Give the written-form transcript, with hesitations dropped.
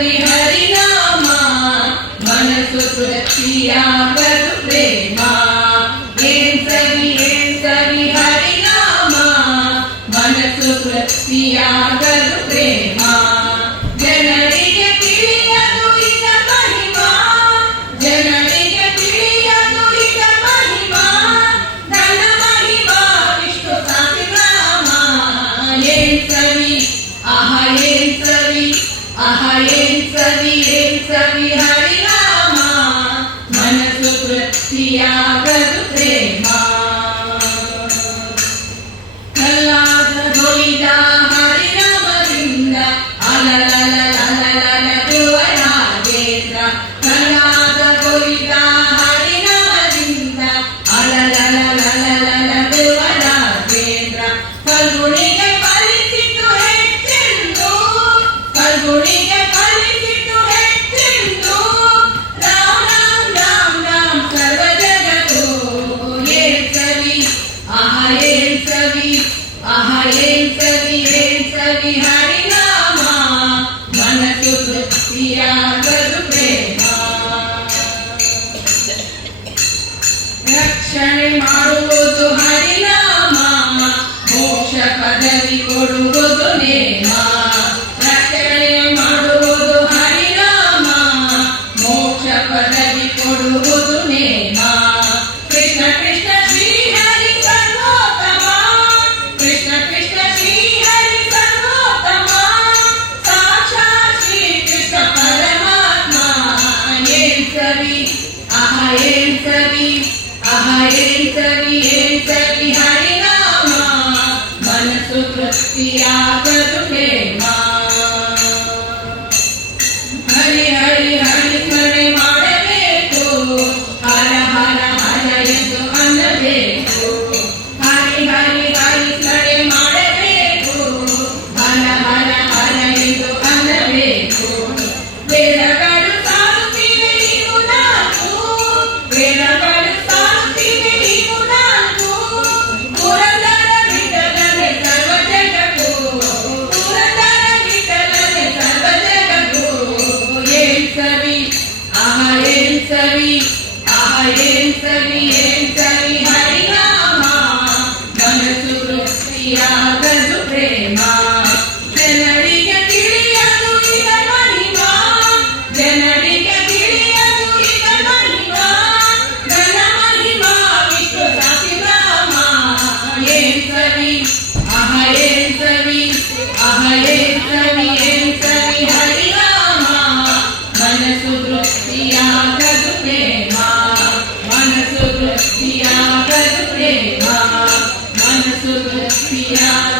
ಸವಿ ಹರಿನಾಮ ಮನಸ್ಸು ತೃಪ್ತಿಯಾಗದು ಪ್ರೇಮ. ಏನ್ ಸವಿ ಹರಿನಾಮ ಮನಸ್ಸು ತೃಪ್ತಿಯಾಗದು ಪ್ರೇಮ. ಜನರಿಗೆ ತಿಳಿಯದು ಇದ ಮಹಿಮಾ, ಜನರಿಗೆ ತಿಳಿಯದು ಇದ ಮಹಿಮಾ. ಧನ ಮಹಿಮಾ ವಿಷ್ಣು ಸಹಸ್ರನಾಮ. ಏನ್ ಸವಿ ಏನ್ ಸವಿ ಏನ್ ಸವಿ ಹರಿನಾಮ ಮನಸ್ಸು ತೃಪ್ತಿಯಾಗದು ಪ್ರೇಮ. ಕಲ್ಲಾದ ದೊಯ್ದ ಹರಿನಾಮದಿಂದ ಅಲಲಲಲಲಲಲಲುವ ನಾಗೇಂದ್ರ. ಕಲ್ಲಾದ ದೊಯ್ದ ಹರಿನಾಮದಿಂದ ಅಲಲಲಲಲಲಲಲುವ ನಾಗೇಂದ್ರ. ಕಲ್ಗುಣಿಗೆ ಫಲಿಸಿತು ಹೆಚ್ಚೆಂದು, ಕಲ್ಗುಣಿಗೆ ಫಲಿಸಿತು ಹೆಚ್ಚೆಂದು. ರಾಮ್ ರಾಮ್ ರಾಮ್ ರಾಮ್ ಸರ್ವ ಜಗತ್ತು. ಏನ್ ಸವಿ ಏನ್ ಸವಿ ಏನ್ ಸವಿ ಹರಿನಾಮ ಮನಸ್ಸು ತೃಪ್ತಿಯಾಗದು ಪ್ರೇಮ. ರಕ್ಷಣೆ ಮಾಡುವುದು ಹರಿನಾಮ ಮೋಕ್ಷ ಪದವಿ ಕೊಡುವುದು ನೇಮ. ರಕ್ಷಣೆ ಮಾಡುವುದು ಹರಿನಾಮ ಮೋಕ್ಷ ಪದವಿ ಕೊಡುವುದು ನೇಮ. ಕೃಷ್ಣ ಕೃಷ್ಣ ಶ್ರೀ ಹರಿ ಸರ್ವೋತ್ತಮ, ಕೃಷ್ಣ ಕೃಷ್ಣ ಶ್ರೀ ಹರಿ ಸರ್ವೋತ್ತಮ. ಸಾಕ್ಷಾತ್ ಶ್ರೀ ಕೃಷ್ಣ ಪರಮಾತ್ಮ. ಏನ್ ಸವಿ ಏನ್ ಸವಿ ಏನ್ ಸವಿ ಹರಿನಾಮ ಮನಸ್ಸು ತೃಪ್ತಿಯಾಗದು ಪ್ರೇಮ. ಹರಿ ಹರಿ ಹರಿ ಸ್ಮರಣೆ ಮಾಡಬೇಕು, ಹರ ಹರ ಹರ ಎಂದು ಅನ್ನಬೇಕು. ಹರಿ ಹರಿ ಹರಿ ಸ್ಮರಣೆ ಮಾಡಬೇಕು, ಹರ ಹರ ಹರ ಎಂದು ಅನ್ನಬೇಕು. ವೇದಗಳು ಸಾರುತ್ತಿವೆ ಇವು ನಾಲ್ಕು, ವೇದಗಳು ಸಾರುತ್ತಿವೆ ಇವು ನಾಲ್ಕು. ಪುರಂದರ ವಿಠಲನೆ ಸರ್ವ ಜಗತ್ತು, ಪುರಂದರ ವಿಠಲನೆ ಸರ್ವ ಜಗತ್ತು. ಏನ್ ಸವಿ ಏನ್ ಸವಿ ಏನ್ ಸವಿ ಹರಿನಾಮ ಮನಸ್ಸು ತೃಪ್ತಿಯಾಗದು ಪ್ರೇಮ. ಜನರಿಗೆ ತಿಳಿಯದು ಇದ ಮಹಿಮಾ, ಜನರಿಗೆ ತಿಳಿಯದು ಇದ ಮಹಿಮಾ. ಧನ ಮಹಿಮಾ ವಿಷ್ಣು ಸಹಸ್ರನಾಮ. ಏನ್ ಸವಿ ಏನ್ ಸವಿ ಏನ್ ಸವಿ ಹರಿನಾಮ ಮನಸ್ಸು ತೃಪ್ತಿಯಾಗದು ಪ್ರೇಮ. ಮನಸ್ಸು ತೃಪ್ತಿಯಾಗದು ಪ್ರೇಮ. ಮನಸ್ಸು ತೃಪ್ತಿಯಾಗದು